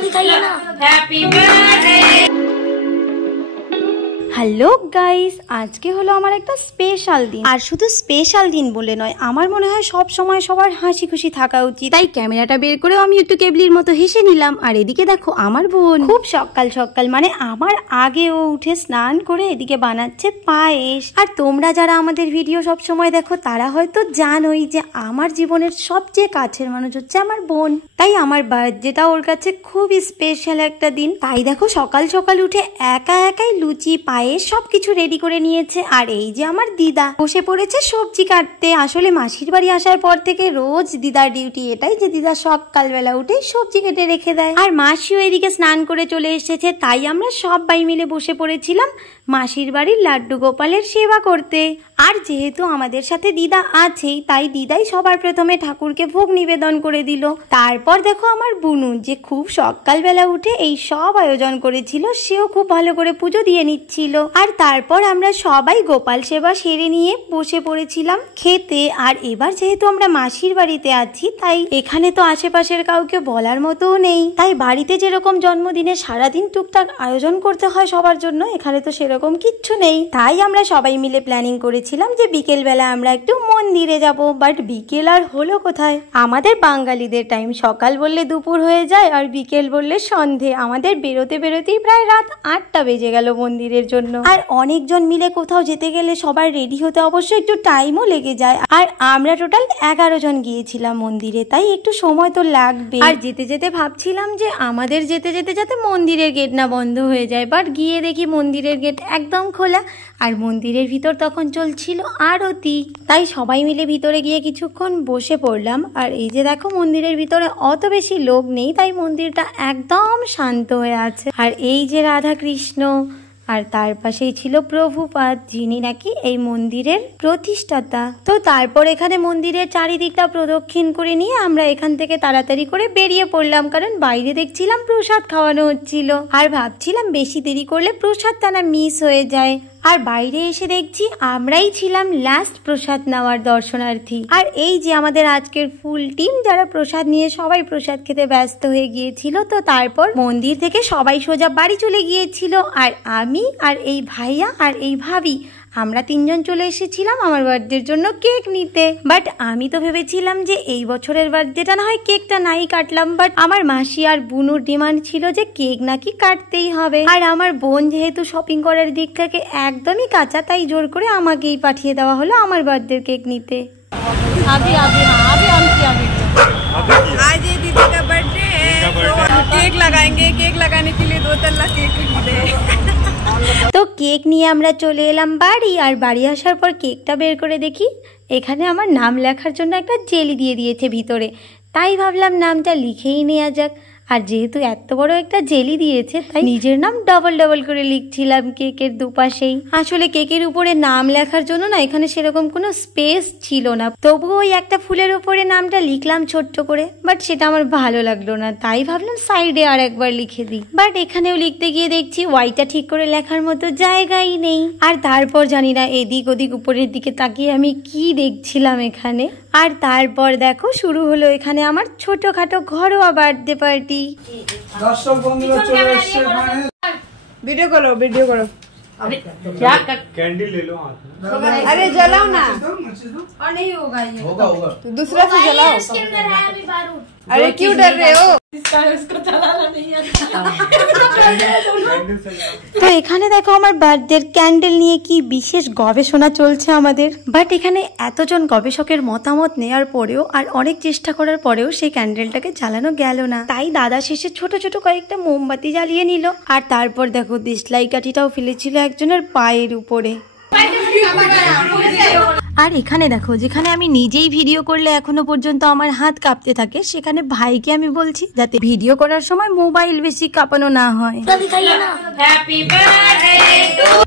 दिखाइए ना। Happy birthday. Hello guys, আজকে হলো আমার একটা স্পেশাল দিন। আর শুধু স্পেশাল দিন বলে নয়, আমার মনে হয় সব সময় সবার হাসি খুশি থাকা উচিত। তাই ক্যামেরাটা বের করেও আমি একটু কেবলির মতো হেসে নিলাম। আর এদিকে দেখো আমার বোন খুব সকাল সকাল মানে আমার আগে ও উঠে স্নান করে এদিকে বানাচ্ছে পায়েস। আর তোমরা যারা আমাদের ভিডিও সব সময় দেখো তারা হয়তো জানোই যে আমার জীবনের সবচেয়ে কাছের মানুষ হচ্ছে আমার বোন। তাই আমার বার্থডেটা ওর কাছে খুব স্পেশাল একটা দিন। তাই দেখো সকাল সকাল উঠে একা একাই লুচি পায়েস সবকিছু রেডি করে নিয়েছে। আর এই যে আমার দিদা বসে পড়েছে সবজি কাটতে। আসলে মাসির বাড়ি আসার পর থেকে রোজ দিদার ডিউটি এটাই যে দিদা সকালবেলা উঠে সবজি কেটে রেখে দেয়। আর মাসিও এদিকে স্নান করে চলে এসেছে। তাই আমরা সবাই মিলে বসে পড়েছিলাম মাসির বাড়ির লাড্ডু গোপালের সেবা করতে। আর যেহেতু আমাদের সাথে দিদা আছেই, তাই দিদাই সবার প্রথমে ঠাকুরকে ভোগ নিবেদন করে দিল। তারপর দেখো আমার বুনু যে খুব সকালবেলা উঠে এই সব আয়োজন করেছিল, সেও খুব ভালো করে পুজো দিয়ে নিচ্ছিল। আর তারপর আমরা সবাই গোপাল সেবা সেরে নিয়ে বসে পড়েছিলাম খেতে। আর এবার যেহেতু আমরা মাসির বাড়িতে আছি, তাই এখানে তো আশেপাশের কাউকে বলার মতোও নেই। তাই বাড়িতে যেরকম জন্মদিনে সারাদিন টুকটাক আয়োজন করতে হয় সবার জন্য, এখানে তো সেরকম কিচ্ছু নেই। তাই আমরা সবাই মিলে প্ল্যানিং করেছিলাম যে বিকেল বেলা আমরা একটু মন্দিরে যাব। বাট বিকেল আর হলো কোথায়? আমাদের বাঙালিদের টাইম সকাল বললে দুপুর হয়ে যায়, আর বিকেল বললে সন্ধে। আমাদের বেরোতে বেরোতেই প্রায় রাত 8টা বেজে গেল মন্দিরের জন্য। আর অনেকজন মিলে কোথাও যেতে গেলে সবার রেডি হতে অবশ্যই একটু টাইমও লেগে যায়। আর আমরা টোটাল 11 জন গিয়েছিলাম মন্দিরে, তাই একটু সময় তো লাগবে। আর যেতে যেতে ভাবছিলাম যে আমাদের যেতে যেতে যাতে মন্দিরের গেট না বন্ধ হয়ে যায়। বাট গিয়ে দেখি মন্দিরের গেট একদম খোলা। আর মন্দিরের ভিতর তখন চলছিল আরতি। তাই সবাই মিলে ভিতরে গিয়ে কিছুক্ষণ বসে পড়লাম। আর এই যে দেখো মন্দিরের ভিতরে অত বেশি লোক নেই, তাই মন্দিরটা একদম শান্ত হয়ে আছে। আর এই যে রাধা কৃষ্ণ, আর তার পাশেই ছিল প্রভুপাদ, যিনি নাকি এই মন্দিরের প্রতিষ্ঠাতা। তো তারপর এখানে মন্দিরের চারিদিকটা প্রদক্ষিণ করে নিয়ে আমরা এখান থেকে তাড়াতাড়ি করে বেরিয়ে পড়লাম, কারণ বাইরে দেখছিলাম প্রসাদ খাওয়ানো হচ্ছিল। আর ভাবছিলাম বেশি দেরি করলে প্রসাদটা না মিস হয়ে যায়। আর বাইরে এসে দেখছি আমরাই ছিলাম লাস্ট প্রসাদ নেওয়ার দর্শনার্থী। আর এই যে আমাদের আজকের ফুল টিম যারা প্রসাদ নিয়ে সবাই প্রসাদ খেতে ব্যস্ত হয়ে গিয়েছিল। তো তারপর মন্দির থেকে সবাই সোজা বাড়ি চলে গিয়েছিল। আর আমি আর এই ভাইয়া আর এই ভাবি আমরা 3 জন চলে এসেছিলাম আমার বার্থডের জন্য কেক নিতে। বাট আমি তো ভেবেছিলাম যে এই বছরের বার্থডেটা না হয় কেকটা নাই কাটলাম। বাট আমার মাসি আর বুনুর ডিমান্ড ছিল যে কেক নাকি কাটতেই হবে। আর আমার বোন যেহেতু শপিং করার দিক থেকে একদমই কাঁচা, তাই জোর করে আমাকেই পাঠিয়ে দেওয়া হলো আমার বার্থডের কেক নিতে। आज ये दीदी का बर्थडे है, तो केक लगाएंगे। केक लगाने के लिए 2 तल्ला केक खरीदे। তো কেক নিয়ে আমরা চলে এলাম বাড়ি। আর বাড়ি আসার পর কেকটা বের করে দেখি এখানে আমার নাম লেখার জন্য একটা জেলি দিয়ে দিয়েছে ভিতরে। তাই ভাবলাম নামটা লিখেই নেওয়া যাক। আর যেহেতু এত বড় একটা জেলি দিয়েছে, তাই নিজের নাম ডবল ডবল করে লিখছিলাম কেকের দুপাশেই। আসলে কেকের উপরে নাম লেখার জন্য না এখানে সেরকম কোনো স্পেস ছিল না, তবুও ওই একটা ফুলের উপরে নামটা লিখলাম ছোট্ট করে। বাট সেটা আমার ভালো লাগলো না, তাই ভাবলাম সাইডে আর একবার লিখে দিই। বাট এখানেও লিখতে গিয়ে দেখছি ওয়াইটা ঠিক করে লেখার মতো জায়গাই নেই। আর তারপর জানি না এদিক ওদিক উপরের দিকে তাকিয়ে আমি কি দেখছিলাম এখানে। আর তারপর দেখো শুরু হলো এখানে আমার ছোটখাটো ঘরোয়া বার্থডে পার্টি। দর্শক বন্ধুরা চলে এসেছে এখানে। वीडियो करो, वीडियो करो। अरे क्या कैंडल ले लो हाथ में। अरे जलाओ ना। और नहीं होगा ये। होगा होगा। तो दूसरा से जलाओ। इसके अंदर है अभी बारूद। अरे क्यों डर रहे हो? इसको चलाना नहीं आता। তো এখানে দেখো আমার বার্থডের ক্যান্ডেল নিয়ে কি বিশেষ গবেষণা চলছে আমাদের। বাট এখানে এতজন গবেষকের মতামত নেওয়ার পরেও আর অনেক চেষ্টা করার পরেও সেই ক্যান্ডেলটাকে জ্বালানো গেল না। তাই দাদা শেষে ছোট ছোট কয়েকটা মোমবাতি জ্বালিয়ে নিল। আর তারপর দেখো দেশলাই কাঠিটাও ফেলেছিল একজনের পায়ের উপরে। আর এখানে দেখো যেখানে আমি নিজেই ভিডিও করলে এখনো পর্যন্ত আমার হাত কাঁপতে থাকে, সেখানে ভাইকে আমি বলছি যাতে ভিডিও করার সময় মোবাইল বেশি কাঁপানো না হয়।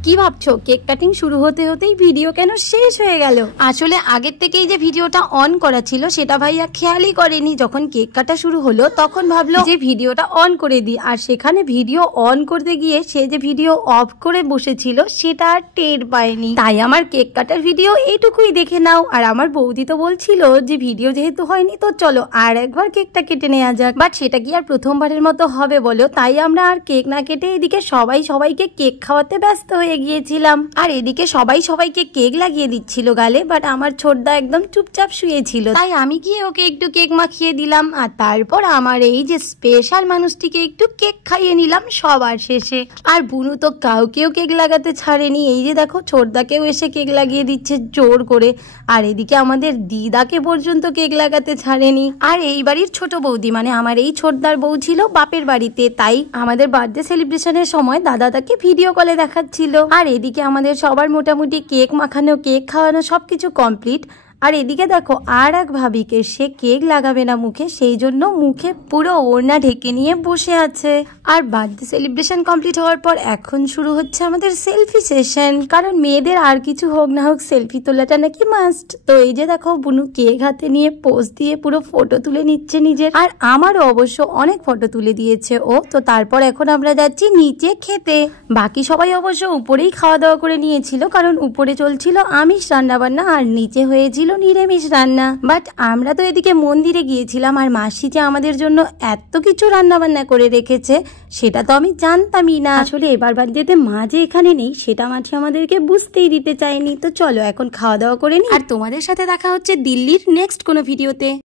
কি ভাবছো কেক কাটিং শুরু হতে হতেই ভিডিও কেন শেষ হয়ে গেল? আসলে আগের থেকেই যে ভিডিওটা অন করা ছিল সেটা ভাইয়া খেয়ালই করেনি। যখন কেক কাটা শুরু হলো তখন ভাবলো যে ভিডিওটা অন করে দিই। আর সেখানে ভিডিও অন করতে গিয়ে সে যে ভিডিও অফ করে বসেছিল সেটা আর টের পায়নি। তাই আমার কেক কাটার ভিডিও ভিডিও এইটুকুই দেখে নাও। আর আমার বৌদি তো বলছিল যে ভিডিও যেহেতু হয়নি তো চলো আর একবার কেকটা কেটে নেওয়া যাক, বাট সেটা কি আর প্রথমবারের মতো হবে বলো, তাই আমরা আর কেক না কেটে এদিকে সবাই সবাইকে কেক খাওয়াতে ব্যস্ত হয়ে গিয়েছিলাম। আর এদিকে সবাই সবাইকে কেক লাগিয়ে দিচ্ছিল গালে, বাট আমার ছোটদা একদম চুপচাপ শুয়েছিল, তাই আমি গিয়ে ওকে একটু কেক মাখিয়ে দিলাম। আর তারপর আমার এই যে স্পেশাল মানুষটিকে একটু কেক খাইয়ে নিলাম সবার শেষে। আর বুনু তো কাউকেও কেক লাগাতে ছাড়েনি, এই যে দেখো ছোটদাকেও এসে কেক লাগিয়ে দিচ্ছে জোর করে। আর এদিকে আমাদের দিদাকে পর্যন্ত কেক লাগাতে ছাড়েনি। আর এই বাড়ির ছোট বৌদি মানে আমার এই ছোটদার বউ ছিল বাপের বাড়িতে, তাই আমাদের বার্থডে সেলিব্রেশনের সময় দাদা তাকে ভিডিও কলে দেখাচ্ছিল। আর এদিকে আমাদের সবার মোটামুটি কেক মাখানো কেক খাওয়ানো সবকিছু কমপ্লিট। আর এদিকে দেখো আর এক ভাবিকে, সে কেক লাগাবে না মুখে, সেই জন্য মুখে পুরো ওড়না ঢেকে নিয়ে বসে আছে। আর বার্থডে সেলিব্রেশন কমপ্লিট হওয়ার পর এখন শুরু হচ্ছে আমাদের সেলফি সেশন, কারণ মেয়েদের আর কিছু হোক না হোক সেলফি তোলাটা নাকি মাস্ট। তো এই যে দেখো বুনু কেক হাতে নিয়ে পোজ দিয়ে পুরো ফটো তুলে নিচ্ছে নিজের, আর আমারও অবশ্য অনেক ফটো তুলে দিয়েছে ও। তো তারপর এখন আমরা যাচ্ছি নিচে খেতে। বাকি সবাই অবশ্য উপরেই খাওয়া দাওয়া করে নিয়েছিল, কারণ উপরে চলছিল আমিষ রান্না বান্না আর নিচে হয়েছিল নিরামিষ রান্না। বাট আমরা তো এদিকে মন্দিরে গিয়েছিলাম, আর মাসি যে আমাদের জন্য এত কিছু রান্না বান্না করে রেখেছে সেটা তো আমি জানতামই না। আসলে এবার বার্থডেতে মা যে এখানে নেই সেটা মাসি আমাদেরকে বুঝতেই দিতে চায়নি। তো চলো এখন খাওয়া দাওয়া করে নি, আর তোমাদের সাথে দেখা হচ্ছে দিল্লির নেক্সট কোনো ভিডিওতে।